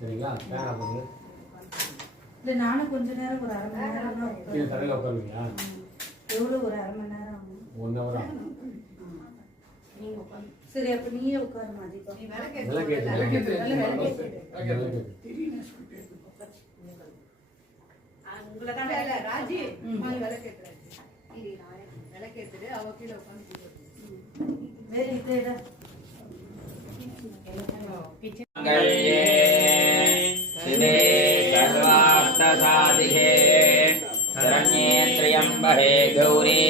சரிங்களா? ஃபேன் பண்ணுங்க. இல்லை நானும் கொஞ்ச நேரம் ஒரு அரை மணி நேரம் தான் தரையில் உட்காருவீங்களா? எவ்வளோ ஒரு அரை மணி நேரம் ஆகும்? 1 hour ஆகும். நீங்கள் உட்காந்து சரி, அப்போ நீயே உட்காருமா தீபா. உங்களை தான் ராஜி விளக்கேத்துட்டு அவ கீழே உட்காந்து வேறு இதேடா சிவே சர்வார்த்த சாதிகே சரண்யே த்ரியம்பகே கௌரி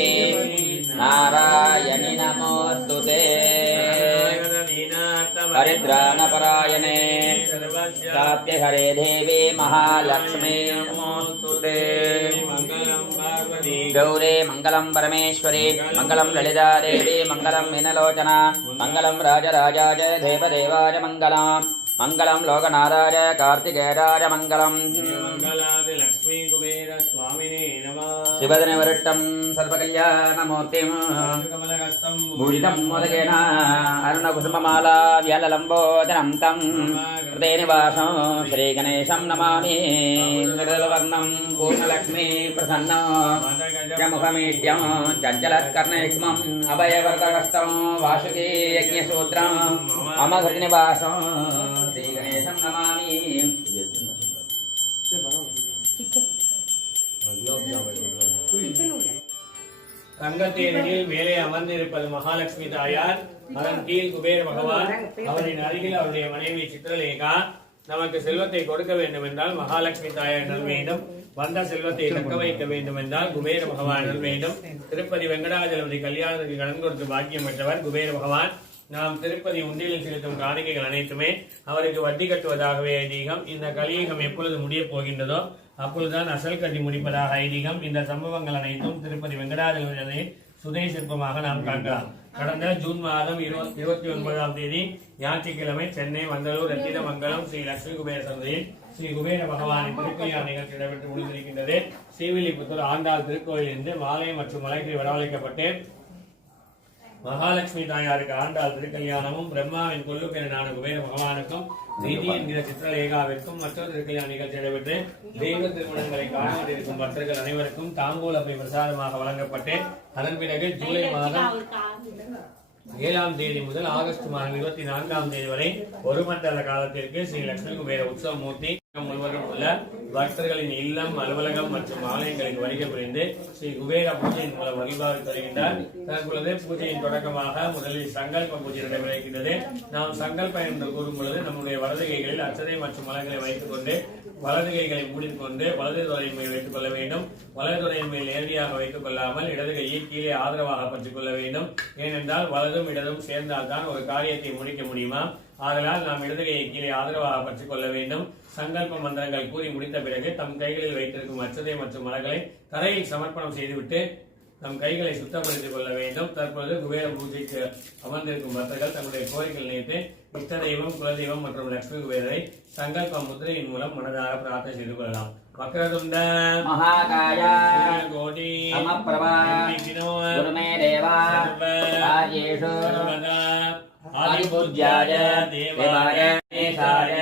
நாராயணி நமோஸ்துதே ஹரித்ராணபராயணே சாத்யஹரே தேவி மகாலக்ஷ்மீ நமோஸ்துதே गौरे मंगलम परमेश्वरी मंगलम ललिता देवी मंगलम मीनलोचना मंगलम राजराजाय देवदेवाय मंगलम मंगलम लोकनाथाय कार्तिकेयाय मंगलम मंगलादि लक्ष्मी कुबेर स्वामिने नमः शिवदनवरट्टं सर्वकल्याणमूर्तिं भूषितं मोदकेन अरुणकुसुममाला व्याललम्बोदरं तं हृदये निवासं श्रीगणेशं नमामि निर्मलवर्णं पूर्णलक्ष्मी प्रसन्नं मुखमीड्यं चञ्चलकर्णैक्ष्मम् अभयवरदहस्तं वासुकी यज्ञसूत्रं मम हृदयनिवासं श्रीगणेशं नमामि தங்கத்தேரில் மேலே அமர்ந்திருப்பது மகாலட்சுமி தாயார், அதன் கீழ் குபேர பகவான், அவரின் அருகில் அவருடைய மனைவி சித்திரலேகா. நமக்கு செல்வத்தை கொடுக்க வேண்டும் என்றால் மகாலட்சுமி தாயார் நல் வேண்டும், வந்த செல்வத்தை தக்க வைக்க வேண்டும் என்றால் குபேர பகவான் நல் வேண்டும். திருப்பதி வெங்கடாஜலபதி கல்யாணத்துக்கு கடன் கொடுத்து பாக்கியம் பெற்றவர் குபேர பகவான். நாம் திருப்பதி உண்டியலில் செலுத்தும் காணிக்கைகள் அனைத்துமே அவருக்கு வட்டி கட்டுவதாகவே ஐதீகம். இந்த கலியுகம் எப்பொழுது முடியப் போகின்றதோ அப்பொழுதுதான் அசல் கட்டி முடிப்பதாக ஐதீகம். இந்த சம்பவங்கள் அனைத்தும் திருப்பதி வெங்கடாஜலபதி சுதை சிற்பமாக நாம் காணலாம். கடந்த ஜூன் மாதம் 29ஆம் தேதி ஞாயிற்றுக்கிழமை சென்னை வந்தலூர் ரத்தினமங்கலம் ஸ்ரீ லட்சுமி குபேர சந்தையில் ஸ்ரீ குபேர பகவானின் திருக்கல்யாண நிகழ்ச்சி நடைபெற்று முடிந்திருக்கின்றது. ஸ்ரீவில்லிபுத்தூர் ஆண்டாள் திருக்கோயில் இருந்து மாலை மற்றும் மலைக்கு வரவழைக்கப்பட்டு மகாலட்சுமி தாயாருக்கு ஆண்டாள் திருக்கல்யாணமும் பிரம்மாவின் கொல்லுக்கெனான குபேர பகவானுக்கும் நீதி என்கிற சித்திரலேகாவிற்கும் மற்றொரு திருக்கல்யாண நிகழ்ச்சி நடைபெற்று தெய்வ திருமணங்களை காணாமலிருக்கும் பக்தர்கள் அனைவருக்கும் தாம்பூலப்பை பிரசாதமாக வழங்கப்பட்டு அதன் பிறகு ஜூலை மாதம் 7ஆம் தேதி முதல் ஆகஸ்ட் மாதம் 24ஆம் தேதி வரை ஒரு மண்டல காலத்திற்கு ஸ்ரீ லட்சுமி குபேர உற்சவ மூர்த்தி முழுவதும் உள்ள பக்தர்களின் இல்லம், அலுவலகம் மற்றும் ஆலயங்களுக்கு வருகை புரிந்து ஸ்ரீ குபேர பூஜையின் மூலம் வழிபாடு தருகின்றார். தற்பொழுது பூஜையின் தொடக்கமாக முதலில் சங்கல்ப பூஜை நடைபெறுகின்றது. நாம் சங்கல்பம் என்று கூறும் பொழுது நம்முடைய வலது கைகளில் அச்சதை மற்றும் மலர்களை வைத்துக் கொண்டு வலது கைகளை மூடிக்கொண்டு வலது துறையின் மேல் வைத்துக் கொள்ள வேண்டும். வலது துறையின் மேல் நேரடியாக வைத்துக் கொள்ளாமல் இடது கையை கீழே ஆதரவாக பற்றிக் கொள்ள வேண்டும். ஏனென்றால் வலதும் இடதும் சேர்ந்தால்தான் ஒரு காரியத்தை முடிக்க முடியுமா. ஆதலால் நாம் இடது கையை கீழே ஆதரவாக பற்றிக் கொள்ள வேண்டும். சங்கல்ப மந்திரங்கள் கூறி முடித்த பிறகு தம் கைகளில் வைத்திருக்கும் அச்சதை மற்றும் மலர்களை தரையில் சமர்ப்பணம் செய்துவிட்டு நம் கைகளை சுத்தப்படுத்திக் கொள்ள வேண்டும். தற்பொழுது குபேர பூஜைக்கு அமர்ந்திருக்கும் பக்தர்கள் தங்களுடைய கோரிக்கைகள் நினைத்து இஷ்ட தெய்வம், குலதெய்வம் மற்றும் லட்சுமி குபேரரை சங்கல்ப முத்திரையின் மூலம் மனதார பிரார்த்தனை செய்து கொள்ளலாம். வக்ரதுண்ட மகாகாய கோடி சமப்பிரபா குருமே தேவா ராஜேஷு ஆதிபூஜ்யாய தேவாய நேசாய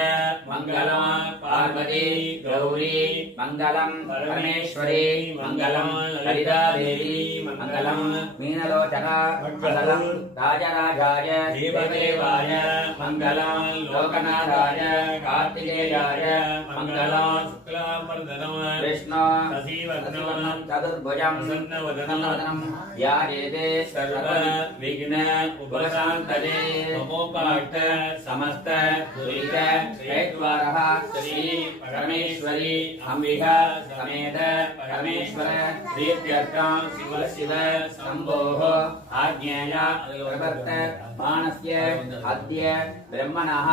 மங்களம் பார்வதி கௌரி மங்களம் பரமேஸ்வரி மங்களம் லலிதா தேவி மங்களம் மீனலோச்சனா மங்களம் ராஜராஜாய தேவதேவாய மங்களம் லோகநாதாய கார்த்திகேயாய மங்களம் சுக்லாம்பரதனம் விஷ்ணு சசீவதனம் சதுர்புஜம் சன்னவதனம் யாரேதே சர்வ விக்ன உபசாந்ததே மமோபாட்ட சமஸ்த துரித க்ஷேத்வாரஹ ஸ்ரீ பரமேஸ்வரி அம்பிகா சமேத பரமேஸ்வர प्रीत्यर्थं शिव शिव शम्भोः आज्ञया प्रवर्त मानस्य अद्य ब्रह्मणः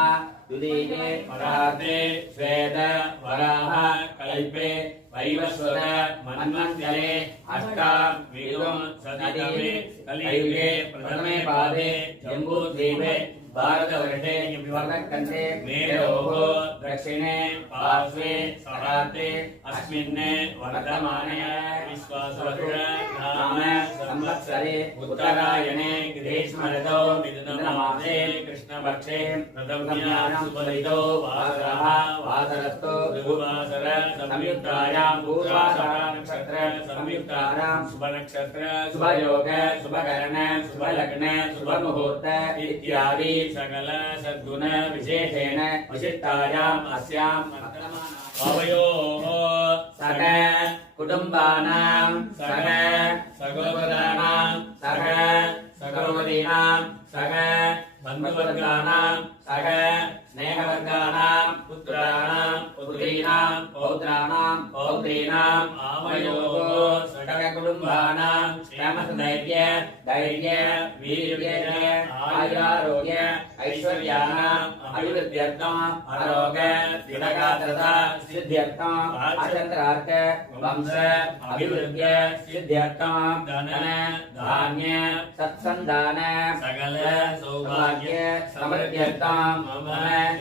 युदीये पराते श्वेत वराह कल्पे वैवस्वत मन्वन्तरे अष्टाविंशतितमे कलियुगे प्रथमे पादे जम्बूद्वीपे भारतवर्षे वर्णकण्ठे मेरोः दक्षिणे पार्श्वे सहाते अस्मिन् वर्तमाने विश्वासवर्ष संवत्सरे उत्तरायणे ग्रीष्मऋतौ मिथुनमासे कृष्णपक्षे प्रथम्यां शुभऋतौ वासरः वासरस्तु ऋतुवासर संयुक्तायां पूर्वाषाढ नक्षत्र संयुक्तायां शुभनक्षत्र शुभयोग शुभकरण शुभलग्न शुभमुहूर्त इत्यादि सकल सद्गुण विशेषेण विशिष्टायाम् अस्यां आवयोः सह कुटुम्बानां सह सगोदराणां सह सगोदरीणां सह बन्धुवर्गाणां सह स्नेहवर्गाणां पुत्राणां पुत्रीणां पौत्राणां पौत्रीणाम् आवयोः सककुटुम्बानां श्रमस्थैर्य धैर्य वीर्य आयुरारोग्य ऐश्वर्याणाम् अभिवृद्ध्यर्थम् आरोग्य दृढगात्रता सिद्ध्यर्थम् आचन्द्रार्थ वंश अभिवृद्ध्य सिद्ध्यर्थम् धन धान्य सत्सन्धान सकल सौभाग्य समृद्ध्यर्थम् मम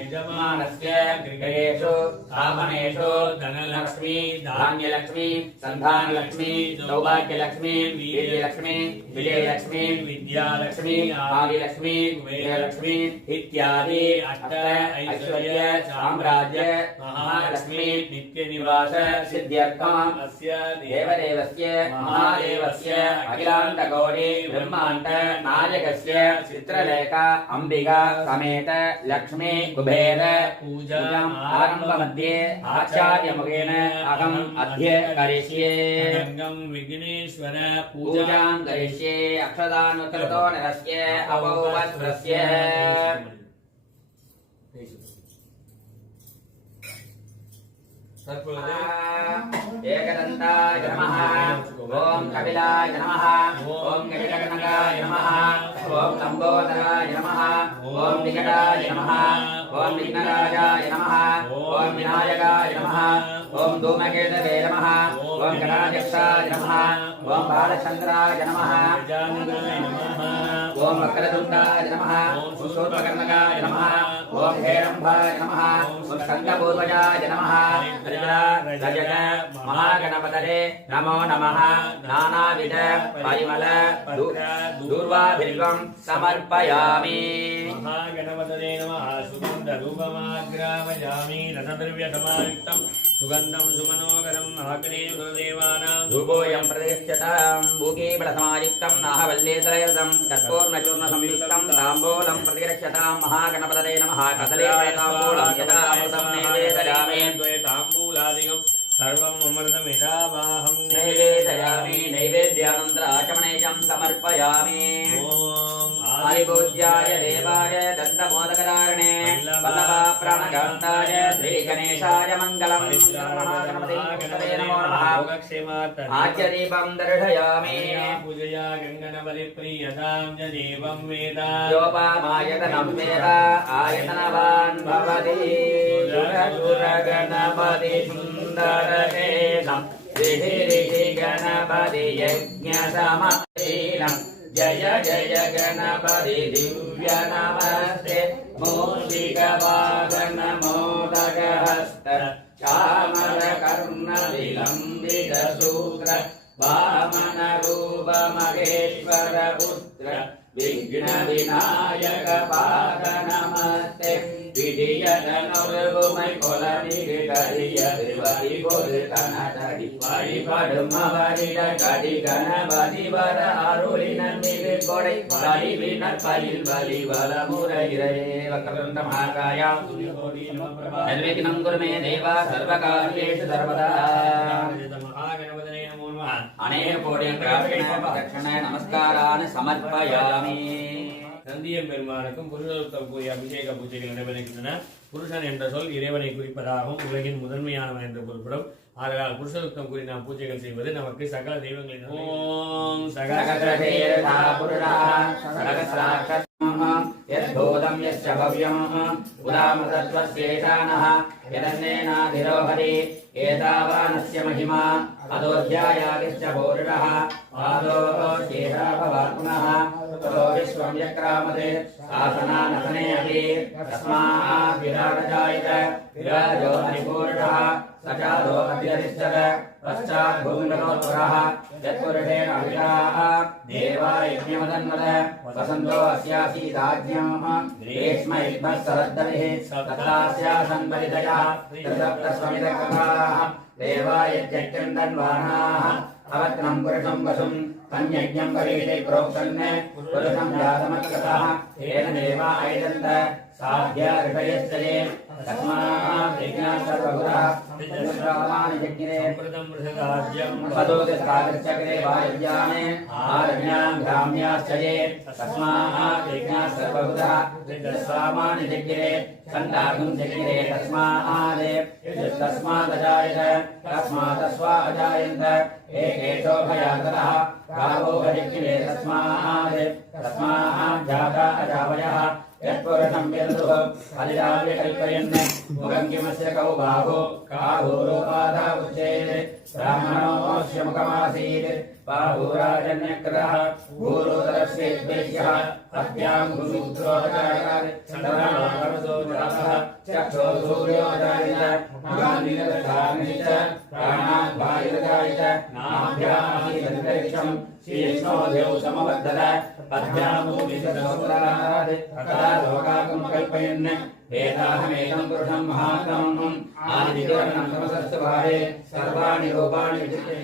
यजमानस्य गृहेषु स्थापनेषु धनलक्ष्मी धान्यलक्ष्मी सन्धानलक्ष्मी सौभाग्यलक्ष्मी वीर्यलक्ष्मी विजयलक्ष्मी विद्यालक्ष्मी आदिलक्ष्मी कुबेरलक्ष्मी इत्यादि अष्ट ऐश्वर्य साम्राज्य महालक्ष्मी नित्यनिवास सिद्ध्यर्थम् अस्य देवदेवस्य महादेवस्य अखिलाण्डकोटि ब्रह्माण्ड नायकस्य चित्रलेखा अंबिका समेत लक्ष्मी कुबेर पूजाम् आरम्भमध्ये आचार्यमुखेन अहम् अद्य करिष्ये विघ्नेश्वर पूजां करिष्ये अक्षदानुकृतो नरस्य अवोवस्त्रस्य एकदन्ताय नमः ॐ कपिलाय नमः ॐ गजकर्णकाय नमः ॐ लम्बोदराय नमः ॐ निकटाय नमः ॐ विघ्नराजाय नमः ॐ विनायकाय नमः ॐ धूमकेतवे नमः ॐ गणाध्यक्षाय नमः ॐ बालचन्द्राय नमः ॐ वक्रतुण्डाय नमः ॐ शूर्पकर्णकाय नमः ॐ हेरम्बाय नमः ॐ स्कन्दपूर्वजाय नमः रजत महागणपतये नमो नमः नानाविध परिमल दूर्वाभिर्गं समर्पयामि महागणपतये नमः सुगन्धधूपमाग्रामयामि रसद्रव्यसमायुक्तं सुगन्धं सुमनोहरं नागनेयदेवानां धूपोऽयं प्रतिगच्छतां भूगीफलसमायुक्तं नाहवल्लेतरयुतं कर्पूर्णचूर्णसंयुक्तं ताम्बूलं प्रतिगच्छतां महागणपतये नमः कदलीफलताम्बूलं यथा अमृतं नैवेदयामि ताम्बूलादिकं सर्वं अमृतमिदावाहं नैवेदयामि नैवेद्यानन्तराचमनेयं समर्पयामि आदिपूज्याय देवाय दण्डमोदकरायणे वल्लभाप्राणगान्ताय श्रीगणेशाय मङ्गलम् महागणपतये नमो नमः आद्यदीपं दर्शयामि पूजया गङ्गणबलिप्रियतां च देवं वेद योपामायतनं वेद आयतनवान् भवति सुरगणपति सुन्दरकेशं ऋषि गणपति यज्ञसमशीलं जय जय गणपति दिव्य नमस्ते मूषिकवाहन मोदकहस्त चामरकर्णविलम्बितसूत्र वामन रूप महेश्वर पुत्र विघ्न विनायक पाद नमस्ते विधियनुर्भुमै कोलनिरिकरिय त्रिवरि कोलकनटि परिपडुमवरिड कटि गणपति वर अरुलिनन्निरि कोडै परिविनर् परिल् बलि बलमुरैरे वक्रतुण्ड महाकाय निर्विघ्नं कुरु मे देव सर्वकार्येषु सर्वदा अनेक कोटि प्रदक्षिण नमस्कारान् समर्पयामि நந்தியம் பெருமானுக்கும் புருஷோத்தம் கூறிய அபிஷேக பூஜைகள் நடைபெறுகின்றன. புருஷன் என்ற சொல் இறைவனை குறிப்பதாகவும் உலகின் முதன்மையானவன் என்று பொருள்படும். ஆதலால் புருஷோத்தம் கூறி நாம் பூஜைகள் செய்வது நமக்கு சகல தெய்வங்களின் ஓம் यद्भूतं यश्च भव्यं उदामृतत्वस्येषानः यदन्नेनाधिरोहरि एतावानस्य महिमा अदोऽध्यायादिश्च पौरुषः पादोऽस्येषा भवात्मनः ततो विश्वं यक्रामते आसनानसने अपि तस्मात् विराजजायत विराजो हरिपूर्णः सचादो अतिरिष्टः पश्चात् भूमिलोत्परः यत्पुरुषेण अभिराः देवा यज्ञमदन्वद वसन्तो अस्यासीदाज्ञः ग्रीष्म युग्मः सरद्दविः तत्रास्यासन् परिदयः त्रिसप्तस्वमिदकथाः देवा यज्ञम् दन्वानाः अवत्नं पुरुषं वसुं तन्यज्ञं करीते प्रोक्तन् पुरुषं जातमत्कथः तेन देवा ऐदन्त साध्या ऋषयश्च ये तस्मात् यज्ञात् सर्वभूतः तन्त्रामानि यज्ञे पदोदस्तागच्छक्रे वायव्यामे आरण्यां ग्राम्याश्च ये तस्मात् यज्ञात् सर्वभूतः तन्त्रामानि यज्ञे सन्दातुं यज्ञे तस्मादजायत तस्मादस्वा अजायन्त एकेशो भयातरः गावो यज्ञे तस्मात् जाता अजावयः यत्पुरुषं यदुः फलिताव्य कल्पयन् मुखं किमस्य कौ बाहो काहूरोपाधा उच्येत् ब्राह्मणोऽस्य मुखमासीत् बाहूराजन्यकृतः भूरोदरस्येद्वेश्यः अस्यां गुरुपुत्रोऽजायत चन्द्रमाकरसो जातः चक्षो सूर्योऽजायत मुखानिरदधानिश्च प्राणात् वायुरजायत नाभ्यामासीदन्तरिक्षम् शीर्षो देव समवर्धत पद्भ्यामूलिसदसुरात् तथा लोकाकं कल्पयन् वेदाहमेकं पुरुषं महात्मम् आदित्यवर्णं समसस्तभावे सर्वाणि रूपाणि विचित्रे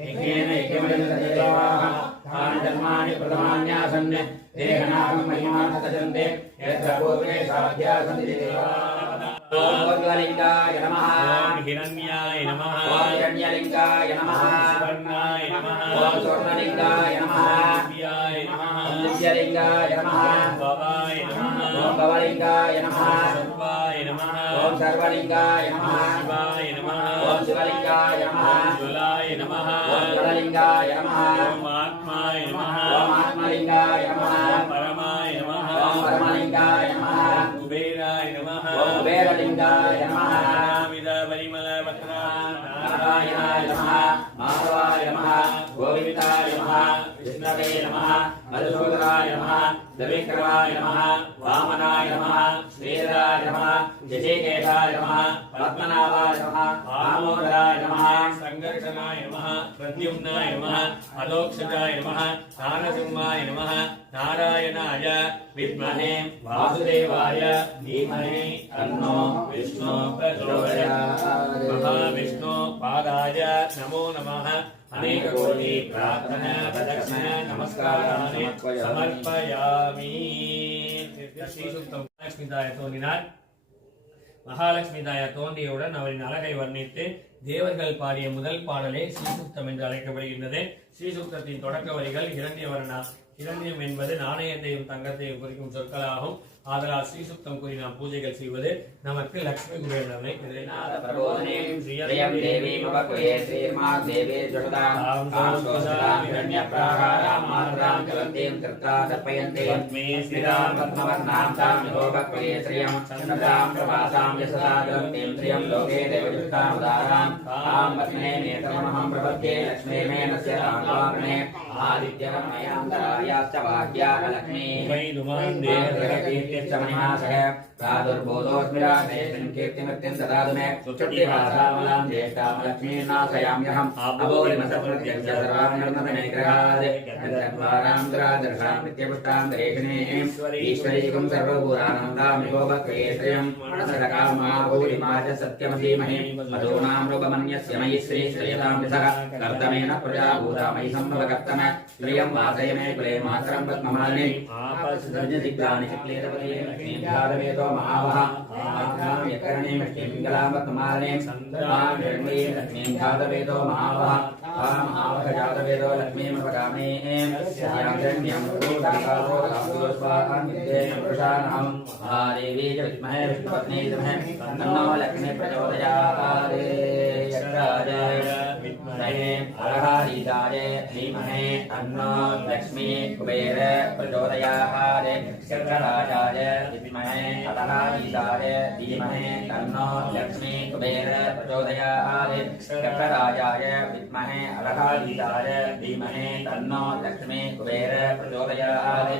यज्ञेन यज्ञमयन्तदेवाः तानि जन्मानि प्रथमान्यासन् देहनागं महिमानतजन्ते यत्र पूर्वे साध्यासन्ति देवाः ओम भगवलिंगाय नमः ओम हिरण्याय नमः ओम हिरण्यलिंगाय नमः स्वर्णाय नमः ओम स्वर्णलिंगाय नमः दिव्याय नमः ओम दिव्यलिंगाय नमः भवाय नमः ओम भवलिंगाय नमः सर्वाय नमः ओम सर्वलिंगाय नमः शिवाय नमः ओम शिवलिंगाय नमः ज्वलाय नमः ओम ज्वललिंगाय नमः ओम आत्माय नमः ओम आत्मलिंगाय नमः ओम परमाय नमः ओम परमलिंगाय नमः कुबेराय नमः ओम कुबेरलिंगाय नमः नानाविध परिमल नारायणाय नमः माधवाय नमः गोविन्दाय नमः विष्णवे नमः मधुसूदनाय नमः द्विविक्रमाय नमः वामनाय नमः श्रीधराय नमः ऋषिकेशाय नमः पद्मनाभाय नमः दामोदराय नमः संघर्षणाय नमः प्रद्युम्नाय नमः अलोक्षजाय नमः नारसिंहाय नमः नारायणाय विद्महे वासुदेवाय धीमहि तन्नो विष्णु प्रचोदयात् महाविष्णु पादाय नमो नमः अनेक कोटि प्रार्थना प्रदक्षिण नमस्काराणि समर्पयामि ஸ்ரீசுக்தம் மகாலட்சுமிதாய தோன்றினார். மகாலட்சுமிதாய தோன்றியவுடன் அவரின் அழகை வர்ணித்து தேவர்கள் பாடிய முதல் பாடலே ஸ்ரீசுக்தம் என்று அழைக்கப்படுகின்றது. ஸ்ரீசுக்தத்தின் தொடக்க வரிகள் இரண்யவர்ணா. இரண்யம் என்பது நாணயத்தையும் தங்கத்தையும் குறிக்கும் சொற்களாகும். ஆதலால் ஸ்ரீசுக்தம் கூறி நாம் பூஜைகள் செய்வது நமக்கு லட்சுமி குபேரனை प्रादुर्बोधोस्मिरामेन कीर्तिमत्यं ददातु मे सुचट्टिभासामलां ज्येष्ठां लक्ष्मीनाथयाम्यहम् अबोलिमसप्रत्यं सर्वान्नर्मदनिग्रहात् चत्वारां दुरादर्शां नित्यपुष्टां दरेशनीं ईश्वरीकं सर्वभूतानन्दामिहोपक्रियेश्रियं मनसकामाभूरिमा च सत्यमधीमहि मधूनां रूपमन्यस्य मयि श्रीश्रियतां विधः कर्तमेन प्रजाभूता मयि सम्भवकर्तम श्रियं वासय मे कुले मातरं पद्ममालिनी आपस्सृजदिग्गानि चिक्लेरपदे लक्ष्मीभ्यादवेदो महावः आज्ञां यकर्णे लक्ष्मीङ्गलामत्मालिनीं सन्द्रां निर्मयीं लक्ष्मीभ्यादवेदो महावः महावहजातवेदो लक्ष्मीमपगामिनीं याग्रण्यं रूपकारो रामदोस्वाहान्विद्येन पुरुषाणहं महादेवी च विद्महे विष्णुपत्नी धीमहि तन्नो लक्ष्मी प्रचोदयात् चक्रराजाय विद्महे अरहरीताय धीमहि तन्नो लक्ष्मी कुबेर प्रचोदयात् चक्रराजाय विद्महे अरहरीताय धीमहि तन्नो लक्ष्मी कुबेर प्रचोदयात् चक्रराजाय विद्महे अरहरीताय धीमहि तन्नो लक्ष्मी कुबेर प्रचोदयात्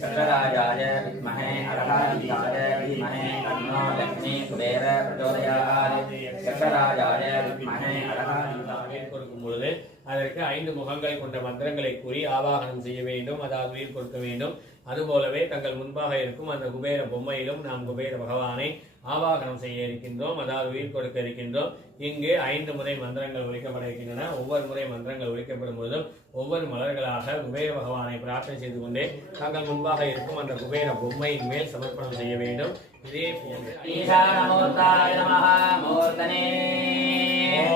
चक्रराजाय विद्महे अरहरीताय धीमहि तन्नो लक्ष्मी कुबेर प्रचोदयात् चक्रराजाय विद्महे अरहरीताय கொடுக்கும் பொழுது அதற்கு 5 முகங்களை கொண்ட மந்திரங்களை கூறி ஆவாகனம் செய்ய வேண்டும், அதாவது உயிர் கொடுக்க வேண்டும். அதுபோலவே தங்கள் முன்பாக இருக்கும் அந்த குபேர பொம்மையிலும் நாம் குபேர பகவானை ஆவாகனம் செய்ய இருக்கின்றோம், அதாவது உயிர் கொடுக்க இருக்கின்றோம். இங்கு 5 முறை மந்திரங்கள் ஒலிக்கப்பட இருக்கின்றன. ஒவ்வொரு முறை மந்திரங்கள் ஒலிக்கப்படும் போதும் ஒவ்வொரு மலர்களாக குபேர பகவானை பிரார்த்தனை செய்து கொண்டே தங்கள் முன்பாக இருக்கும் அந்த குபேர பொம்மையின் மேல் சமர்ப்பணம் செய்ய வேண்டும். இதே போன்று ஈசானமூர்த்தாய நமः மூர்த்தனே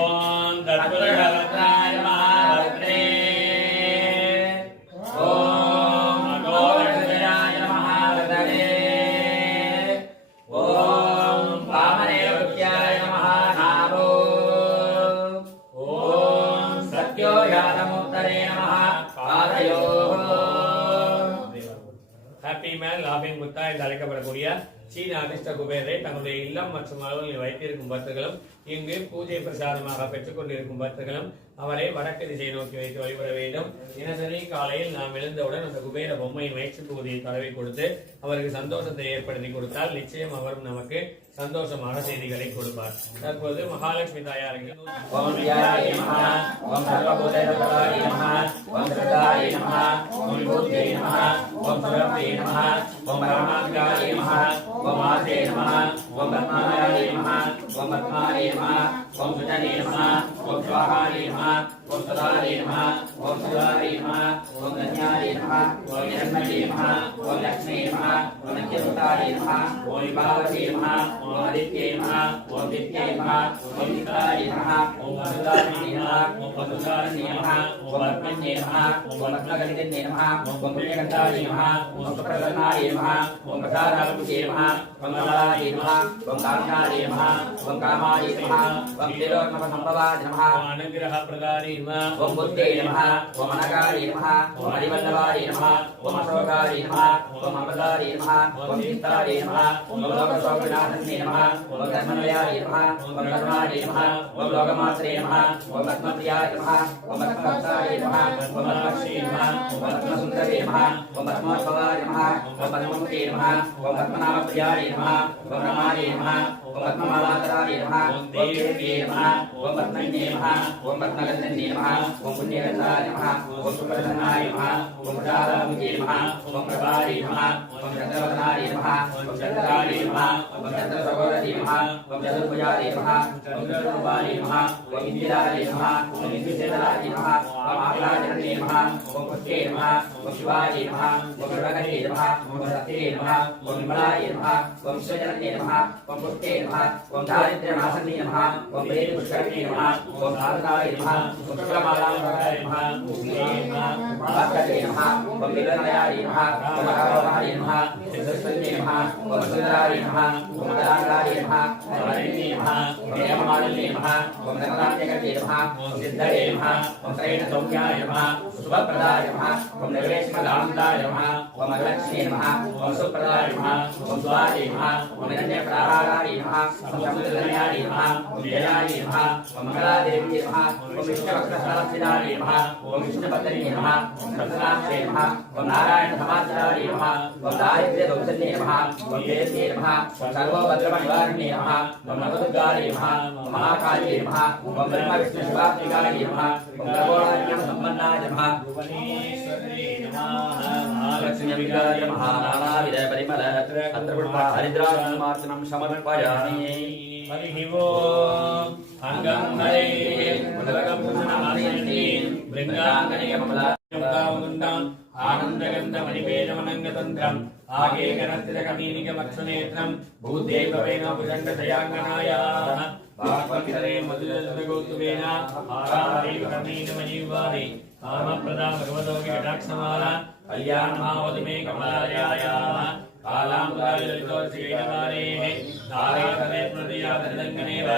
ஓம் தத்புருஷாய நமः வக்ரே ஓம் அகோரகஜாய நமः வதனே ஓம் வாமனேவத்யாய நமः நாமோ ஓம் சத்யோஜாதமூர்த்தனே நமः பாதயோ. ஹாப்பி மேன் லாபிங் புத்தா என்று அழைக்கப்படக்கூடிய சீன அதிர்ஷ்ட குபேரை தன்னுடைய இல்லம் மற்றும் அலுவலில் வைத்திருக்கும் பக்தர்களும் இங்கு பூஜை பிரசாதமாக பெற்றுக் கொண்டிருக்கும் பக்தர்களும் அவரை வடக்கு திசை நோக்கி வைத்து வழிபட வேண்டும். தினசரி காலையில் நாம் எழுந்தவுடன் அந்த குபேர பொம்மையின் வயிற்று பகுதியை தடவை கொடுத்து அவருக்கு சந்தோஷத்தை ஏற்படுத்தி கொடுத்தால் நிச்சயம் அவரும் நமக்கு சந்தோஷமான செய்திகளை கொடுப்பார். தற்போது மகாலட்சுமி தாயாருக்கு ஓம் வித்யாய நமः ஓம் சர்வபூதேவதாய நமः ஓம் சதாய நமः ஓம் பூத்யே நமः ஓம் சுரப்யே நமः ஓம் பரமாத்மாய நமः ஓம் ஆசே நமः ஓம் பத்மாய நமः ஓம் பத்மாய நமः ஓம் சுஜனே நமः ஓம் ஸ்வாஹாய நமः ஓம் சதாய நமः ஓம் சுதாய நமः ஓம் தன்யாய நமः ஓம் ஜன்மயே நமः ஓம் லக்ஷ்மே நமः ஓம் நித்யசுதாய நமः ஓம் விபாவசே நமः ஓம் ஆதித்யே நமः ஓம் தித்யே நமः ஓம் விகாய நமः ஓம் சுதாய நமः ஓம் சுதாய நமः ஓம் அக்ஞே நமः ஓம் ரத்னகலிதே நமः ஓம் புண்ணியகந்தாய நமः ஓம் சுப்ரசன்னாய நமः ஓம் பிரசாராமுகே நமः ஓம் நலாய நமः ஓம் காம்யாய நமः ஓம் காமாய நமः ஓம் திரோத்மக சம்பவாய நமः ஓம் அனுகிரக பிரதாரி நமः ஓம் புத்தே நமः ஓம் அனகாய நமः ஓம் ஹரிவல்லவாய நமः ஓம் அசோகாய நமः ஓம் அமதாய நமः ஓம் சித்தாய நமः ஓம் லோகசோகநாதனே நமः ஓம் தர்மனயாய நமः ஓம் கருணாய நமः ஓம் லோகமாத்ரே நமः ஓம் பத்மப்ரியாய நமः ஓம் பத்மபக்தாய நமः ஓம் பத்மஸ்ரீ நமः ஓம் பத்மசுந்தரே நமः ஓம் பத்மோத்பவாய நமः ஓம் பத்மமுக்தே நமः ஓம் பத்மநாபப்ரியாய நமः ஓம் ரமாய நமः ஓம் பத்மமாலாதராய நமः ஓம் தேவ்யே நமः ஓம் பத்மன்யே நமः ஓம் பத்மகந்தன்யே நமः ஓம் புண்ணியகந்தாய நமः ஓம் சுப்ரசன்னாய நமः ஓம் ராதாமுகே நமः ஓம் பிரபாரி நமः ஓம் சந்திரவதனாய நமः ஓம் சந்திராய நமः ஓம் சந்திரசகோதரி நமः ஓம் சதுர்புஜாய நமः ஓம் சதுர்ரூபாய நமः ஓம் இந்திராய நமः ஓம் இந்துசேதராய நமः ஓம் ஆகலாஜனே நமः ஓம் புத்தே நமः ஓம் சிவாய நமः ஓம் பிரகடே நமः ஓம் சத்யே நமः ஓம் விமலாய நமः ஓம் சிவஜனே நமः ஓம் புத்தே நமः ஓம் தாரித்ரநாசனே நமः ஓம் வேத புஷ்கரே நமः ஓம் நாரதாய நமः ஓம் சுக்லமாலாய நமः ஓம் பாஸ்கரே நமः ஓம் விலனயாய நமः ஓம் ராகவாய நமः சித்தஸ்வரே நமः ஓம் சுந்தராய நமः ஓம் கலாகாய நமः ஓம் ஹரிணே நமः ஓம் ஏமமாலினே நமः ஓம் ரங்கநாத்யகே நமः ஓம் சித்தரே நமः ஓம் த்ரைண சௌக்யாய நமः சுபப்பிரதாய நமः ஓம் நிர்வேஷ்மதானந்தாய நமः ஓம் அலக்ஷ்மி நமः ஓம் சுப்பிரதாய நமः ஓம் சுவாய நமः ஓம் நிரண்யபிராகாராய நமः ஓம் சமுதிரதயாய நமः ஓம் ஜயாய நமः ஓம் மங்களாதேவியே நமः ஓம் விஷ்ணுவக்ரசராசிதாய நமः ஓம் விஷ்ணுபத்னே நமः ஓம் சந்தனாட்சே நமः ஓம் நாராயண சமாச்சாரிய நமः ஓம் தாரித்ர்யதோஷன்யே நமः ஓம் தேவ்யே நமः ஓம் சர்வோபத்ரவநிவாரண்யே நமः ஓம் நவதுர்காய நமः ஓம் மகாகாளியே நமः ஓம் பிரம்ம விஷ்ணு சிவாத்மிகாய நமः ஓம் பிரபோராஜ்யம் சம்பன்னாய நமः புவனேஸ்வரே நமः லக்ஷ்மி அம்பிகாய நமः நானாவித பரிமள அத்ரபுஷ்ப ஹரித்ராஜமார்ச்சனம் சமர்ப்பயாமி. ஹரி ஓம் அங்கம் ஹரே உலகம் புனமாசயந்தி பிருந்தாங்கனே கமலாமுண்டாம் ஆனந்தகந்த மணிபேதமனங்கதந்திரம் ஆகே கனஸ்திரகமீனிகமக்ஷநேத்ரம் பூதேவவேன புஜண்டதயாங்கனாயாः வாக்வந்தரே மதுரகௌத்துவேன ஆராதேவ கமீனமஜீவாரி காமப்ரதா பகவதோகி கடாட்சமாலா கல்யாணமாவது மே கமலாயாயாः காலாமுதாய லலிதோர்சிகைனமாரேः தாரேதமே பிரதியாதனங்கனேவ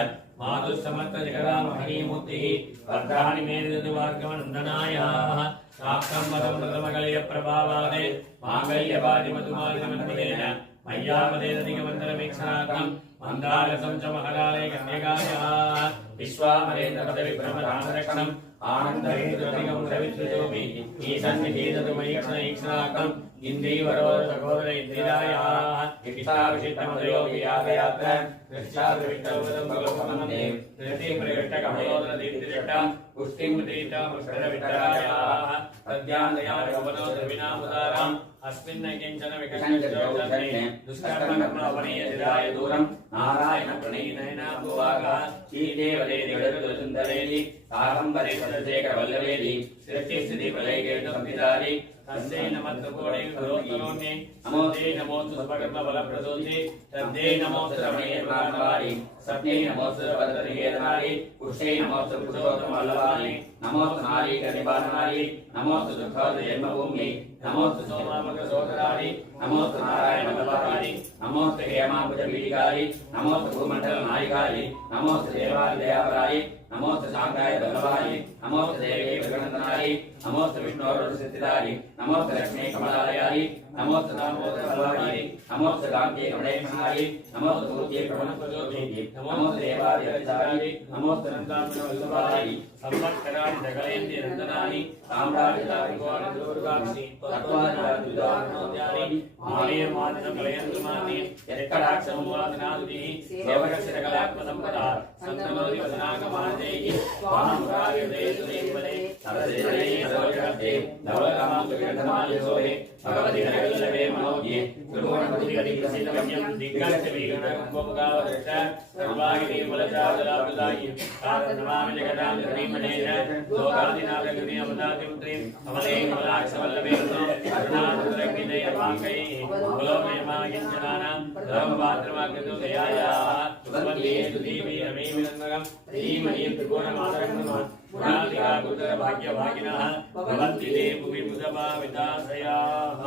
मातु समर्थ जगदाम हरिमूर्तिः वर्धानि मेदिदति वार्गमनन्दनायाः साक्षं वदं प्रथमकलय प्रभावादे माङ्गल्यवादि मधुमालिनमन्मदेन मय्यावदेदधिकमन्तरवीक्षणार्थं मन्दालसं च महलालय कन्यकायाः विश्वामरेन्द्रपदविक्रमरामरक्षणम् आनन्दहेतुधिकं रविश्रुतोमि ईशन्निधीदतुमयीक्षणईक्षणाकम् इन्द्रीवरो सहोदर इन्दिरायाः इष्टाविशिष्टमदयोगियागयात्र दृश्याद्रविष्टवदं भगवन्मन्दे दृष्टिप्रविष्टकमलोदरदीप्तिजट्टां पुष्टिं मुद्रीटामक्षरविठ्ठलायाः तद्यान्दयागवनोद्रविनामुदाराम् अस्मिन् किञ्चन विकसनजौजन्ये दुष्कर्मकर्मावनीयसिराय दूरं नारायण प्रणयिनयनाभुवागः श्रीदेवदेदिगडरुदुसुन्दरेदि साकम्बरे पदशेखरवल्लभेदि सृष्टिस्थितिप्रलयकेतुसंविदारि तस्यै नमस्तुकोणे करोतनोन्ये नमोते नमोस्तु स्वकर्मफलप्रदोषे तद्यै नमोस्तु रमणीयप्राणवारि सत्यै नमोस्तु वदतनिकेतनारि पुष्यै नमोस्तु पुरुषोत्तमवल्लभानि नमोस्तु नारीकनिपातनारि नमोस्तु दुःखजन्मभूम्यै नमोस्तु सोमामकसोदरारि नमोस्तु नारायणवल्लभानि नमोस्तु हेमाम्बुजपीठिकारि नमोस्तु भूमण्डलनायिकारि नमोस्तु देवादिदयापरारि नमोस्तु शान्ताय वल्लभानि नमोस्तु देवी विघ्नन्दनारि नमोस्तु विष्णोरुसिद्धिदारि नमोस्तु लक्ष्मी कमलालयारि नमोस्तु दामोदर वल्लभानि नमोस्तु कान्ति रमणेश्वरारि नमोस्तु पूज्ये प्रवणप्रचोदयानि नमोस्तु देवादिदेवतारि नमोस्तु नन्दात्मन वल्लभानि संवत्सराणि सकलेन्द्रि नन्दनानि साम्राज्यदारिगोणदुर्गाक्षि तत्त्वादिदारिद्वारनोद्यानि मालेयमादिनकलयन्तुमानि यत्कटाक्षमुवादनादिभिः सेवकस्य सकलात्मसम्पदा सन्तनोति वदनागमादेहि वाममुरारिदेशदेवले सरदेशले सरोजगते नवलकामान्तुविरधमायसोहे भगवति नगल्लवे मनोज्ञे त्रिभुवनपतिगतिप्रसिद्धमह्यं दिग्गजवीगणकुम्भमुगावदृष्ट सर्वागिरीमलचारुलाभृदायि तारनमामि जगदां जगदीमनेन लोकादिनाथगृहे अमदातिमुत्रीं कमले कमलाक्षवल्लभेर्नो करुणातुरग्निदयवाङ्गैः कुलोमयमागिञ्जनानां धर्मपात्रमाकृतोदयायाः सुवन्दे सुदीपि रमेविरङ्गं श्रीमणीं त्रिभुवनमातरङ्गं पुरादिकाकुतरभाग्यभागिनः भवन्ति ते भुवि बुधभाविताश्रयाः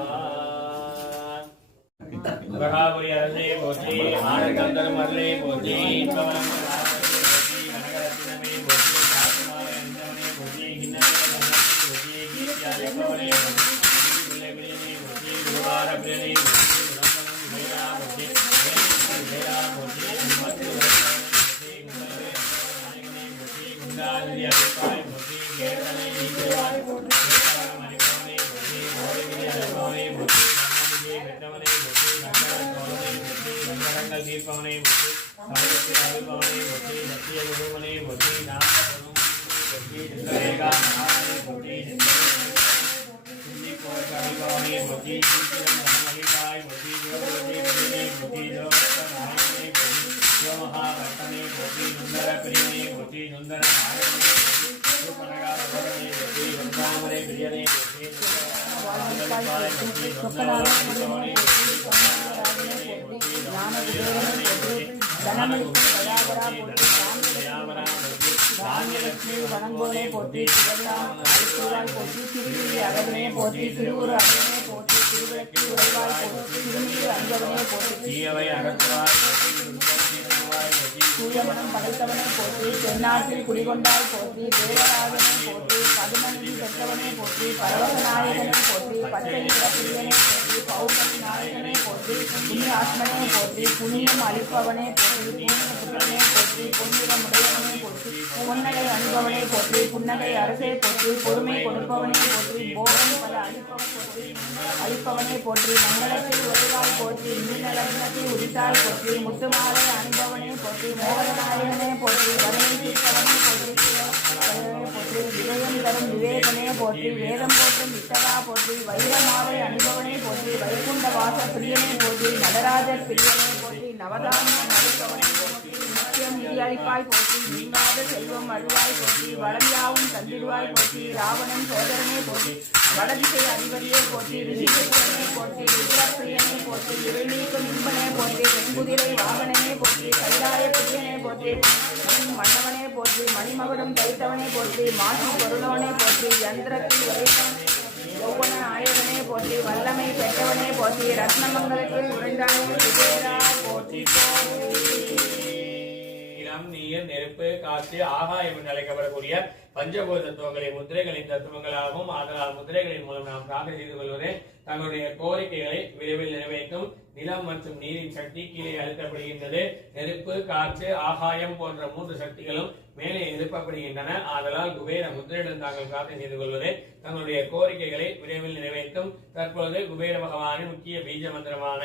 बहापुरी अरसे पोथी आर्गंधर्मर्ले पोथी पवनमरावती कनकरत्नमे पोथी काकुमारंजने पोथी हिन्नकरत्नमे पोथी गीत्यालकवने पोथी कुलेबिने पोथी गुरुवारप्रियने पोथी गुणंगनं मेरा पोथी मेरा पोथी हिम्मतुरत्नमे पोथी गुणंगने पोथी गुंडालिया विपाय पोथी गेरने नीचवाय पोथी मणिकोने पोथी मोरिगिने अलकोने पोथी வெற்றவனே முத்தி நங்கரன் தோழனே முத்தி நங்கரங்கள் தீர்ப்பவனே முத்தி சமயத்தில் அருள்பவனே முத்தி சத்திய குருவனே முத்தி நாமபுரம் முத்தி சிந்தரேகா மகானே முத்தி சிந்தி கோர்க்க அருள்பவனே முத்தி சீக்கிரம் மனமளிதாய் முத்தி ஜோதி பிரியனே முத்தி ஜோகத்த நாயகனே முத்தி சிவமகாவர்த்தனே முத்தி சுந்தர பிரியனே முத்தி சுந்தர நாயகனே முத்தி சுப்பனகார கோரனே முத்தி வந்தாமரை பிரியனே முத்தி தானியலட்சுமி வனங்கோலை போற்றி திருவள்ளாம் அழுக்குவாய் போற்றி திருவிழி அழகனே போற்றி திருவுரு அழகனே போற்றி திருவிளக்கி உறைவாய் போற்றி திருநீர் அஞ்சவனே போற்றி தீயவை அகற்றுவாய் சூயமனம் படைத்தவனே போற்றி தென்னாட்டில் குடிகொண்டாய் போற்றி தேவராஜனே போற்றி பதுமனிதி பெற்றவனே போற்றி பரவசநாயகனே போற்றி பச்சை நிறப்பிரியனே போற்றி பௌர்ணமி நாயகனே போற்றி புண்ணியாத்மனே போற்றி புண்ணியம் அளிப்பவனே போற்றி பூர்ணபுத்திரனே போற்றி பொன்னிறமுடையவனே போற்றி பொன்னகை அணிபவனே போற்றி புன்னகை அரசே போற்றி பொறுமை கொடுப்பவனே போற்றி போகம் பல அளிப்பவனே போற்றி மங்களத்தில் உறைவாய் போற்றி மீனலக்னத்தில் உதித்தாய் போற்றி முத்துமாலை அணிபவனே போற்றி மோகனநாயகனே போற்றி வரையை தீர்ப்பவனே போற்றி விஜயம் தரும் விவேகனே போற்றி வேதம் போற்றும் விட்டகா போற்றி வைரமாலை அணிபவனே போற்றி வைகுண்ட வாச பிரியனே போற்றி நடராஜர் பிரியனே போற்றி நவதானியம் அளிப்பவனே போற்றி நித்தியம் நிதியளிப்பாய் போற்றி நீங்காத செல்வம் அருவாய் போற்றி வளர்யாவும் தந்திடுவாய் போற்றி ராவணன் சோதரனே போற்றி வடதிசை அதிபதியே போற்றி ரிஷிபுத்திரனே போற்றி ருத்ரப்பிரியனே போற்றி இருநீக்கும் இன்பனே போற்றி வெண்குதிரை வாகனனே போற்றி கைலாய பிரியனே போற்றி மன்னவனே போற்றி மணிமகுடம் தைத்தவனே போற்றி மாசி பொருளவனே போற்றி யந்திரத்தில் வரைத்தவனே ஒவ்வொன நாயகனே போற்றி வல்லமை பெற்றவனே போற்றி ரத்னமங்கலத்தில் உறைந்தானே குபேரா போற்றி போற்றி நிலம் நீர் நெருப்பு காற்று ஆகாயம் என்று அழைக்கப்படக்கூடிய பஞ்சபூத தத்துவங்களை முத்திரைகளின் தத்துவங்களாகவும் ஆதலால் முத்திரைகளின் மூலம் நாம் பிரார்த்தனை செய்து கொள்வது தங்களுடைய கோரிக்கைகளை விரைவில் நிறைவேற்றும். நிலம் மற்றும் நீரின் சக்தி கீழே அழுத்தப்படுகின்றது. நெருப்பு காற்று ஆகாயம் போன்ற 3 சக்திகளும் மேலே எழுப்பப்படுகின்றன. ஆதலால் குபேர முத்திரையுடன் தாங்கள் பிரார்த்தனை செய்து கொள்வது தங்களுடைய கோரிக்கைகளை விரைவில் நிறைவேற்றும். தற்பொழுது குபேர பகவானின் முக்கிய பீஜ மந்திரமான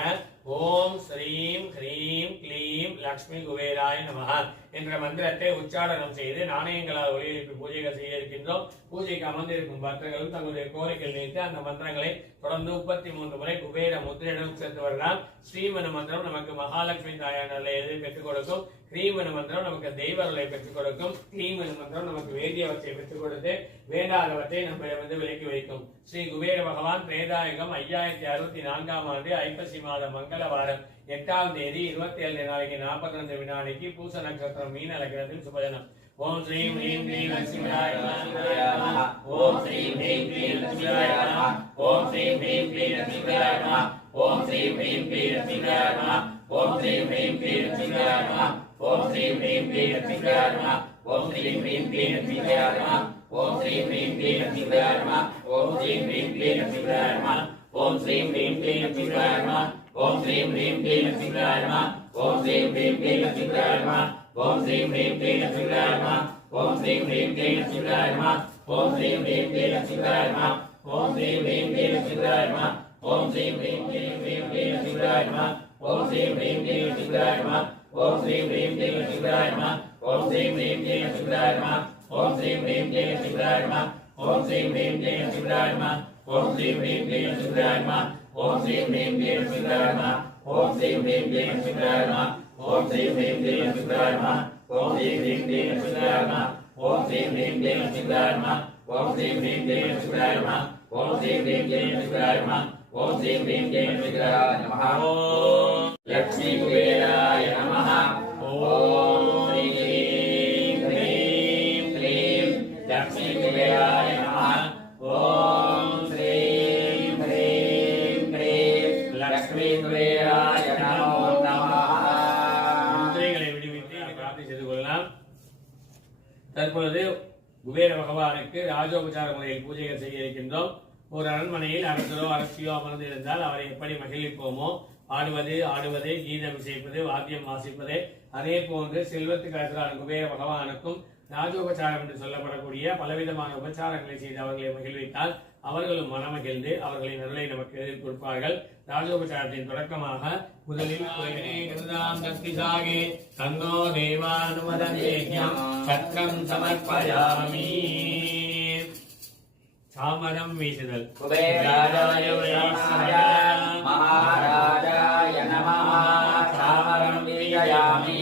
ஓம் ஸ்ரீம் ஹ்ரீம் க்ளீம் லக்ஷ்மி குபேராய நமஹ என்ற மந்திரத்தை உச்சாரணம் செய்து நாணயங்களால் ஒளியெழுப்பி பூஜைகள் செய்ய இருக்கின்றோம். பூஜைக்கு அமர்ந்திருக்கும் பக்தர்களும் தங்களுடைய கோரிக்கைகள் வைத்து அந்த மந்திரங்களை தொடர்ந்து 33 முறை குபேர முத்திரையுடன் சேர்த்து வரலாம். ஸ்ரீம் எனும் மந்திரம் நமக்கு மகாலட்சுமி தாயானலை எதிர் பெற்றுக் கொடுக்கும். கிரீம் எனும் மந்திரம் நமக்கு தெய்வங்களை பெற்றுக் கொடுக்கும். கிளீம் எனும் மந்திரம் நமக்கு வேண்டியவற்றை பெற்றுக் கொடுத்து வேண்டாதவற்றை நம்மிடமிருந்து விலக்கி வைக்கும். ஸ்ரீ குபேர பகவான் திரேதாயுகம் 5064ஆம் ஆண்டு ஐப்பசி மாதம் மங்களவாரம் 8ஆம் தேதி 27 நாளைக்கு 42 வினாடிக்கு பூச நட்சத்திரம் மீன லக்னத்தில் சுபதினம். ஓம் ஸ்ரீம் ஹ்ரீம் க்ளீம் லக்ஷ்மியாய நமஹ. ஓம் ஸ்ரீம் ஹ்ரீம் க்ளீம் லக்ஷ்மியாய நமஹ. ஓம் ஸ்ரீம் ஹ்ரீம் க்ளீம் லக்ஷ்மியாய நமஹ. ஓம் ஸ்ரீம் ஹ்ரீம் க்ளீம் லக்ஷ்மியாய நமஹ. ஓம் ஸ்ரீம் ஹ்ரீம் க்ளீம் லக்ஷ்மியாய நமஹ. ஓம் ஸ்ரீம் ஹ்ரீம் க்ளீம் லக்ஷ்மியாய நமஹ. ஓம் ஸ்ரீம் ஹ்ரீம் க்ளீம் லக்ஷ்மியாய நமஹ. ஓம் ஸ்ரீம் ஹ்ரீம் க்ளீம் லக்ஷ்மியாய நமஹ. ஓம் ஸ்ரீம் ஹ்ரீம் க்ளீம் லக்ஷ்மியாய நமஹ. ஓம் ஸ்ரீம் ஹ்ரீம் க்ளீம் லக்ஷ்மியாய நமஹ. ஓம் ஸ்ரீம் ஹ்ரீம் க்ளீம் லக்ஷ்மியாய நமஹ. ஓம் ஸ்ரீம் ஹ்ரீம் க்ளீம் லக்ஷ்மியாய நமஹ. ஓம் ஸ்ரீம் ஹ்ரீம் க்ளீம் லக்ஷ்மியாய நமஹ. ஓம் ஸ்ரீம் ஹ்ரீம் க்ளீம் லக்ஷ்மியாய நமஹ. ஓம் ஸ்ரீம் ஹ்ரீம் க்ளீம் லக்ஷ்மியாய நமஹ. ஓம் ஸ்ரீம் ஹ்ரீம் க்ளீம் லக்ஷ்மியாய நமஹ. ஓம் ஸ்ரீம் ஹ்ரீம் க்ளீம் லக்ஷ்மியாய நமஹ. ஓம் ஸ்ரீம் ஹ்ரீம் க்ளீம் லக்ஷ்மியாய நமஹ. ஓம் ஸ்ரீம் ஹ்ரீம் க்ளீம் லக்ஷ்மியாய நமஹ. ஓம் ஸ்ரீம் ஹ்ரீம் க்ளீம் லக்ஷ்மியாய நமஹ. ஓம் ஸ்ரீம் ஹ்ரீம் க்ளீம் லக்ஷ்மியாய நமஹ. ஓம் ஸ்ரீம் ஹ்ரீம் க்ளீம் லக்ஷ்மியாய நமஹ. ஓம் ஸ்ரீம் ஹ்ரீம் க்ளீம் லக்ஷ்மியாய நமஹ. ஓம் ஸ்ரீம் ஹ்ரீம் க்ளீம் லக்ஷ்மியாய நமஹ. ஓம் ஸ்ரீம் ஹ்ரீம் க்ளீம் லக்ஷ்மியாய நமஹ. ஓம் ஸ்ரீம் ஹ்ரீம் க்ளீம் லக்ஷ்மியாய நமஹ. ஓம் ஸ்ரீம் ஹ்ரீம் க்ளீம் லக்ஷ்மியாய நமஹ. ஓம் ஸ்ரீம் ஹ்ரீம் க்ளீம் லக்ஷ்மியாய நமஹ. ஓம் ஸ்ரீம் ஹ்ரீம் க்ளீம் லக்ஷ்மியாய நமஹ. ஓம் ஸ்ரீம் ஹ்ரீம் க்ளீம் லக்ஷ்மியாய நமஹ. ஓம் ஸ்ரீம் ஹ்ரீம் க்ளீம் லக்ஷ்மியாய நமஹ. ஓம் லக்ஷ்மி குபேராய நமஹ. ஓம் ஸ்ரீம் ஹ்ரீம் க்ளீம் லக்ஷ்மி குபேராய நமஹ. ஓம் ஸ்ரீம் ஹ்ரீம் க்ளீம் லக்ஷ்மி குபேராய நமோ நமஹ. முத்திரைகளை விடுவித்து பிரார்த்தனை செய்து கொள்ளலாம். தற்பொழுது குபேர பகவானுக்கு ராஜோபச்சார முறையில் பூஜைகள் செய்ய இருக்கின்றோம். ஒரு அரண்மனையில் அரசரோ அரசியோ அமர்ந்து இருந்தால் அவரை எப்படி மகிழ்விப்போமோ ஆடுவது கீதம் இசைப்பது வாத்தியம் வாசிப்பது அதே போன்று செல்வத்துக்கு அரசரான குபேர பகவானுக்கும் ராஜோபச்சாரம் என்று சொல்லப்படக்கூடிய பலவிதமான உபச்சாரங்களை செய்து அவர்களை மகிழ்வித்தால் அவர்களும் மனமகிழ்ந்து அவர்களின் அருளை நமக்கு எதிர் கொடுப்பார்கள். ராஜோபச்சாரத்தின் தொடக்கமாக முதலில் தங்கோ தேவானுமதேக்ஞம் சக்கரம் சமர்ப்பயாமி. சாமரம் வீசுதல். குபேராய மகாராஜாய நமஹ. சாமரம் வீசயாமி.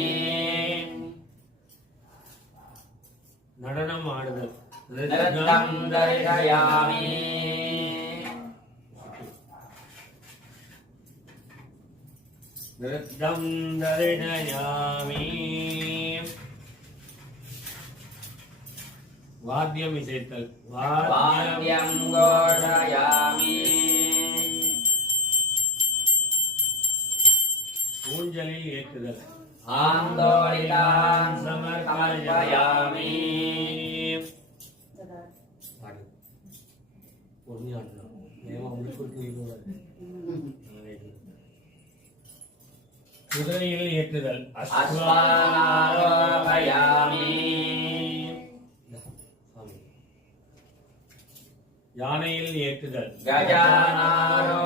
நடனம் ஆடுதல். நிருத்தம் தரிசயாமி. நிருத்தம் தரிசயாமி. வாத்தியம் இசைத்தல். வாத்யம் கோஷயாமி. ஊஞ்சலில் ஏற்றுதல். ஆந்தோலிதான் சமர்ப்பயாமி. குதிரையில் ஏற்றுதல். அஸ்வாரோபயாமி. யானையில் ஏற்றுதல். கஜானாரோபயாமி.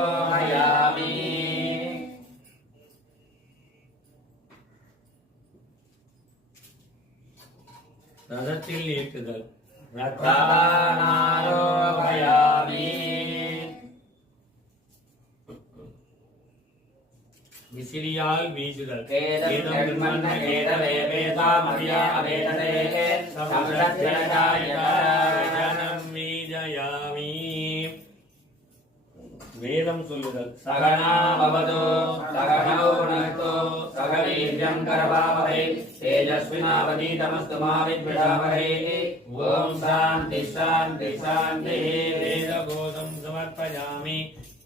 ரதத்தில் ஏற்றுதல். ரதானாரோபயாமி. விசிறியால் வீசுதல். வேதம் சொல்லுதல். சகனாபவது சகனோ புனக்து சகவீர்யம் கரவாவஹை தேஜஸ்வினாவதீதமஸ்து மா வித்விஷாவஹை. ஓம் சாந்தி சாந்தி சாந்தி. வேதகோதம் சமர்ப்பயாமி.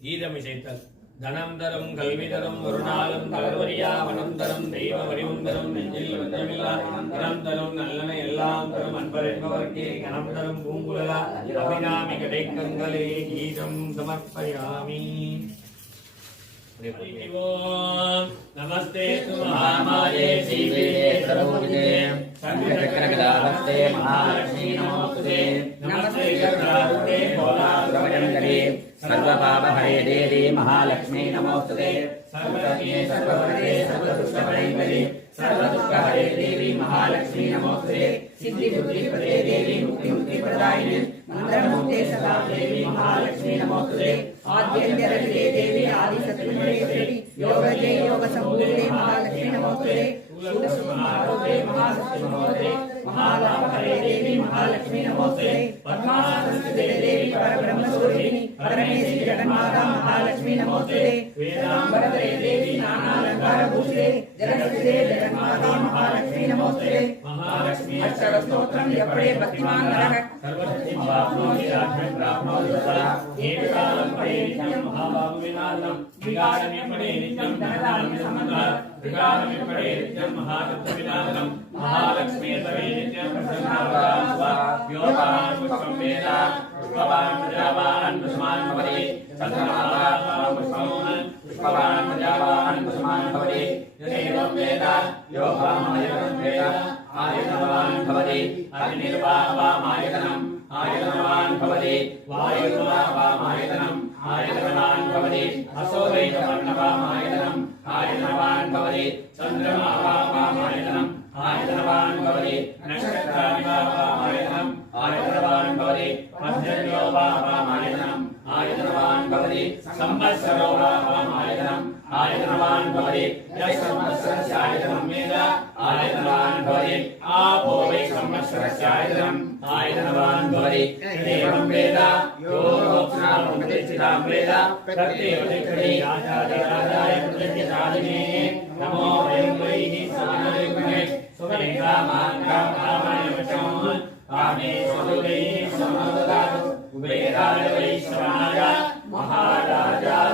கீதம் இசைத்தல். தனம் தரும் கல்வி தரும் ஒரு நாளும் தளர்வரியா வனம் தரும் தெய்வ வடிவம் தரும் நெஞ்சில் வந்தமில்லா இனம் தரும் நல்லன எல்லாம் தரும் அன்பர் என்பவர்க்கே கணம் தரும் பூங்குழலா அபிராமி கிடைக்கங்களே கீதம் சமர்ப்பயாமி. நமஸ்தே महामाये शिवे सर्वभूते संकटकरगदाहस्ते महालक्ष्मी नमोस्तुते नमस्ते गरुडारूढे भोलासुरभयङ्करे सर्वपापहरे देवी महालक्ष्मी नमोस्तुते सर्वज्ञे सर्ववरदे सर्वदुष्टभयङ्करे सर्वदुष्टहरे देवी महालक्ष्मी नमोस्तुते सिद्धिबुद्धिप्रदे देवी मुक्तिप्रदायिने मंगलमूर्ते सदा देवी महालक्ष्मी नमोस्तुते आद्यन्तरहिते देवी आदिशक्तिमयेश्वरी योगजे योगसम्पूर्णे महालक्ष्मी नमोस्तुते महालक्ष्मी नमोस्तुते महालाभहरे देवी महालक्ष्मी नमोस्तुते पद्मासनस्थिते देवी परब्रह्मस्वरूपिणी परमेश्वरी जगन्माता महालक्ष्मी नमोस्तुते वेदांबरधरे देवी नानालंकारभूषिते जगन्निधे जगन्माता महालक्ष्मी नमोस्तुते महालक्ष्मी अष्टस्तोत्रं यपडे भक्तिमान् नरः सर्वसिद्धिमवाप्नोति राज्ञं प्राप्नोति सदा एककालं पठे नित्यं महाबाहुविनाशनं विगाढं यपडे नित्यं धनधान्य समन्वितः विगाढं यपडे नित्यं महातत्त्वविनाशनं महालक्ष्मी तवे नित्यं प्रसन्नावता व्योपान् पुष्पं वेद पुष्पवान् प्रजावान् पुष्पान् भवति चन्द्रमाता पुष्पवान् प्रजावान् पुष्पान् भवति यदेवं वेद योगामायतं वेद आयतनवान् भवति अग्निर्वावामायतनम् आयतनवान् भवति वायुर्वावामायतनम् आयतनवान् भवति असोवैतवर्णवामायतनम् आयतनवान् भवति चन्द्रमावामायतनम् आयतनवान् भवति नक्षत्रादिवावामायतनम् आयतनवान् भवति मध्ययोवावामायतनम् आयतनवान् भवति संवत्सरो वावामायतनम् आयतनवान् भवति यत्संवत्सरस्यायतनं वेद आयतनवान् भवति आपो वै संवत्सरस्यायतनम् आयतनवान् भवति एवं वेद यो मोक्षां प्रतिष्ठितां वेद प्रत्येकदिक्खि राजाय प्रतिष्ठितादिने नमो वैङ्गैः समानविग्ने सुमेधामान्कामायवचम् कामे स्वदुर्गैः समददातु कुबेराय वैश्रवणाय महाराजाय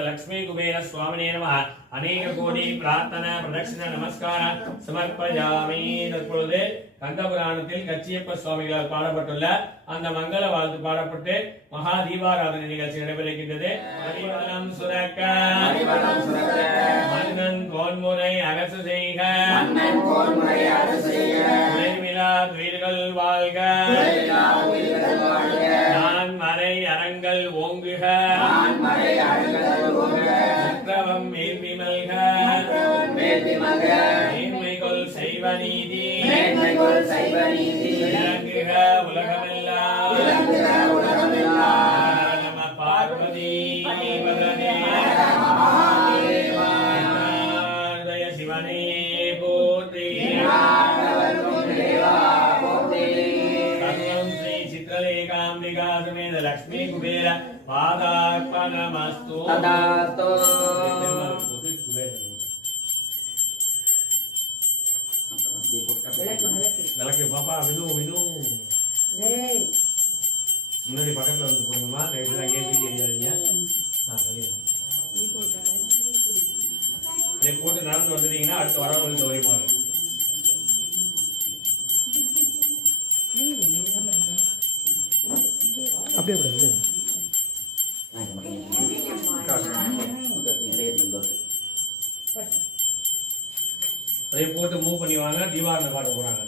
लक्ष्मी कुबेर स्वामिने नमः अनेक कोटि प्रार्थना प्रदक्षिण नमस्कार समर्पयामि. தற்பொழுது கந்தபுராணத்தில் கச்சியப்ப சுவாமிகளால் பாடப்பட்டுள்ள அந்த மங்கள வாழ்த்து பாடப்பட்டு மகா தீபாராதனை நிகழ்ச்சி நடைபெறுகின்றது. அறிவளம் சுரக்க மன்னன் கோன்முறை அரசு செய்க உயர்விலா துயில்கள் வாழ்க நான் மறை அரங்கள் ஓங்குக சக்கரவம் மேல்விமல்க மேன்மைகொள் செய்வ நீதி விளங்குக உலகமெல்லாம் நம பார்வதி பகதே சிவனே போற்றி ஸ்ரீ சித்ரலேகாம்பிகா சமேத லக்ஷ்மி குபேர பாதார்ப்பணமஸ்து ததாஸ்து. விளக்கு பாப்பா வினு முன்னாடி பக்கத்துல வந்து போடுங்கம்மா. நைட்டு அங்கேயே தூக்கி எறியாதீங்க. அதே போட்டு நடந்து வந்துட்டீங்கன்னா அடுத்து வரவங்களுக்கு சௌரியமா இருக்கும். அப்படியே அதே போட்டு மூவ் பண்ணி வாங்க. தீபாவளி காட்ட போறாங்க.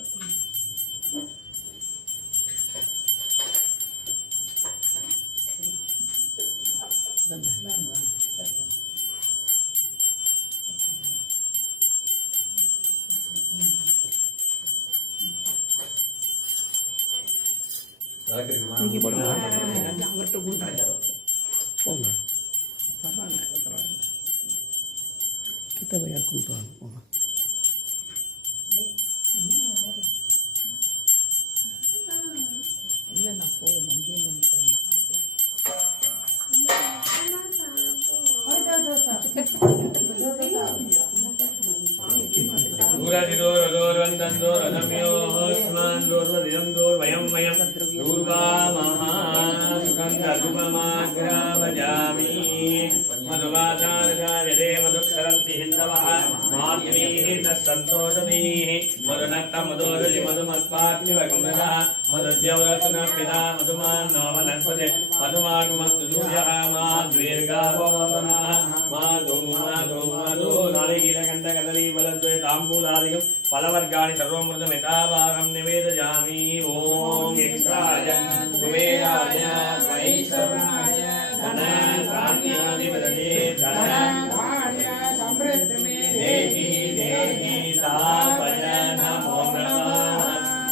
kita bayar kuntuan. दूरदिदोरदोरवन्दन्दोरदम्योस्मान्दोर्वदिदं दोर्वयं वयं दूर्वामः सुगन्धधूपमाग्रावयामि मधुवाचार्यते मधुक्षरन्ति हिन्दवः मात्मीः तस्सन्तोषमीः मधुनक्तमधोरुचि मधुमत्पाग्निवगुम्भः मधुद्यौरसुनः मधुमान्नो वनस्पते मधुमागमस्तु सूर्यः मा द्वीर्घावो वमनः मा धूमधूमधू नालिकीरकण्डकदली बलद्वय ताम्बूलादिकं फलवर्गाणि सर्वमृतं यथाभागं निवेदयामि ॐ यक्षाय कुबेराय वैश्रवणाय धनधान्याधिपतये धनधान्य समृद्धिमे देहि देहि तापय नमो नमः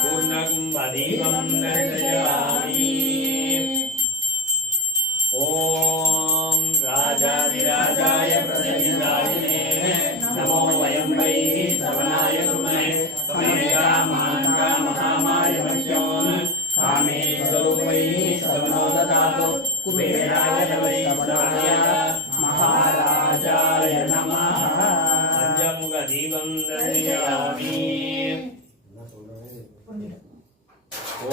पूर्णकुम्भदीपं दर्शयामि ॐ राजाधिराजाय प्रसन्नायिने नमो वयं वै श्रवणाय कुर्महे महामाय वश्यो कामेश्वरूपै श्रवणो ददातु कुबेराय वै श्रवणाय महाराजाय नमः पञ्चमुखदीपं दर्शयामि ॐ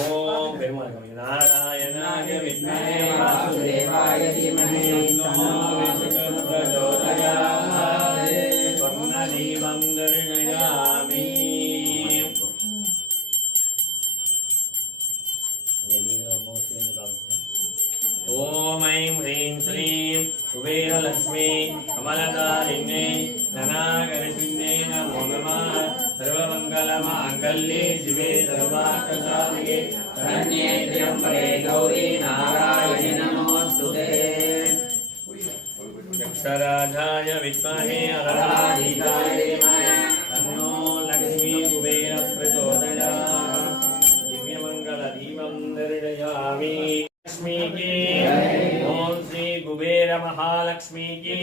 नारायणाय विद्महे वासुदेवाय धीमहि तन्नो विष्णुः प्रचोदयात् स्वर्णदीपं दर्शयामि ॐ ऐं ह्रीं श्रीं कुबेरलक्ष्मी कमलदारिण्ये धनाकरशिन्ये नमो नमः सर्वमङ्गलमाङ्गल्ये शिवे सर्वार्थसाधिके शरण्ये त्र्यम्बके गौरी नारायणि नमोऽस्तुते यक्षराजाय विद्महे अरराधिकाय धीमहि तन्नो लक्ष्मी कुबेर प्रचोदयात् दिव्यमङ्गलदीपं दर्शयामि लक्ष्मी की ओम श्री कुबेर महालक्ष्मी की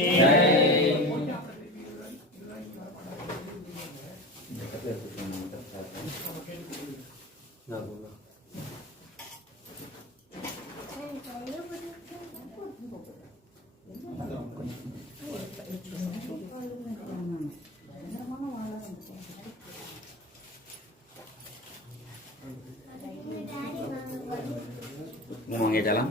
Ngomong ya jalan.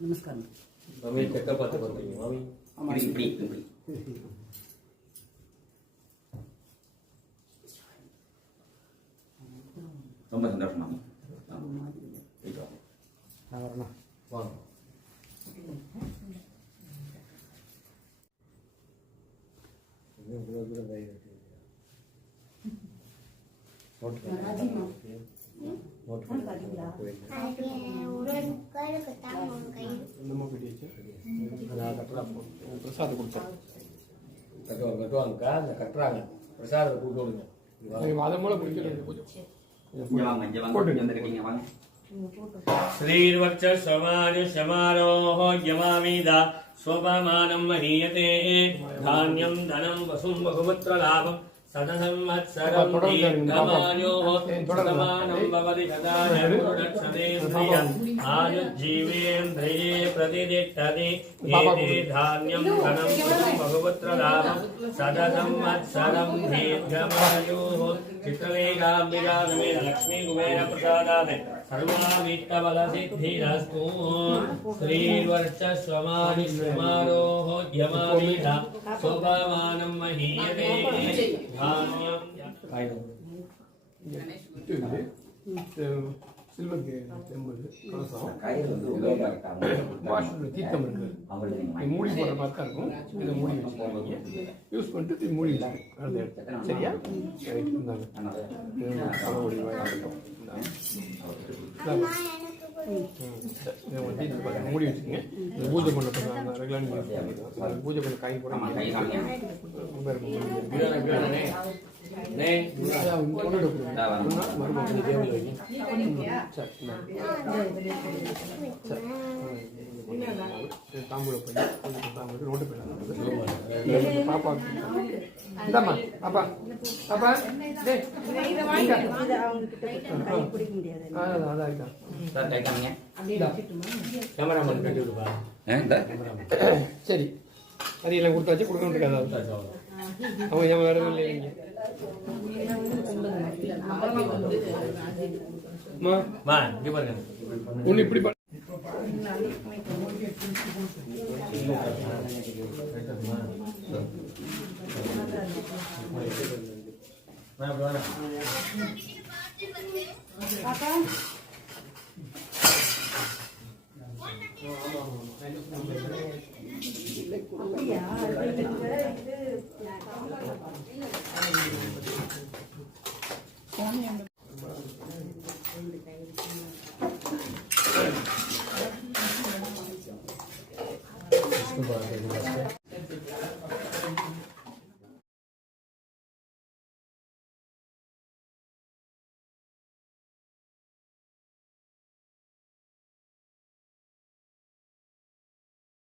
నమస్కారం మమ్మీ చెక్క పట్టుకుంది mummy Beli. Tunggu sebentar mami. Itu. అవరణ Bang. Ini gula-gula baik. Prasad కొడతారు కట్టువాంక కట్టరాంగ ప్రసాద కూటోలుగా వాదం కూడా పిలిచారు Jangan. श्रीर्वक्षस्वमानुष्यमारोह यमामीदा स्वपमानं महीयते धान्यं धनं वसुं बहुपुत्रलाभं सदसंवत्सरं दीर्घमायोः शतमानं भवति शताय पुरुषक्षतेन्द्रियम् आयुज्जीवेन्द्रिये प्रतिष्ठति एते धान्यं धनं वसुं बहुपुत्रलाभं सदसंवत्सरं दीर्घमायोः चित्रलेखाम्बिका समेत लक्ष्मी कुबेर प्रसादात् सर्वाभीष्टबलसिद्धिरस्तु श्रीर्वर्चस्वमानिष्यमारोह यमामीधा स्वपमानं महीयते சில்வர் டெம்பிள் கலசம் வாஷ் தீர்த்தம் இருக்கு மூடி போடுற மாதிரி தான் இருக்கும் இதை மூடி வச்சுக்கோங்க யூஸ் பண்ணிட்டு இது மூடி வச்சுக்கோங்க சரியா தலைமுடி வாங்கட்டும் சரி இதை வந்து இது பாருங்க, மூடி வச்சுக்கோங்க. இந்த பூஜை பண்ண ரெகுலராக நீங்கள் பூஜை பண்ண காய் போட ஆமா கை காமிங்க ரொம்ப இருக்கும். நே கொண்டு மறுபடியும் தேவையில் வைங்க. சரி சரி தாம்பூல போய் தாம்பூல நோட்டு போய் பாப்பா இந்தாம்மா பாப்பா பாப்பா டேய் அதான் அதான் இருக்கா சார் கை காமிங்க கேமராமேன் கட்டி விடுப்பா இந்த சரி அரியெல்லாம் கொடுத்தாச்சு கொடுக்க முடியாது அவங்க ஏன் வேறு இல்லைங்க மா இங்க பாருங்க ஒன்று இப்படி அப்படியா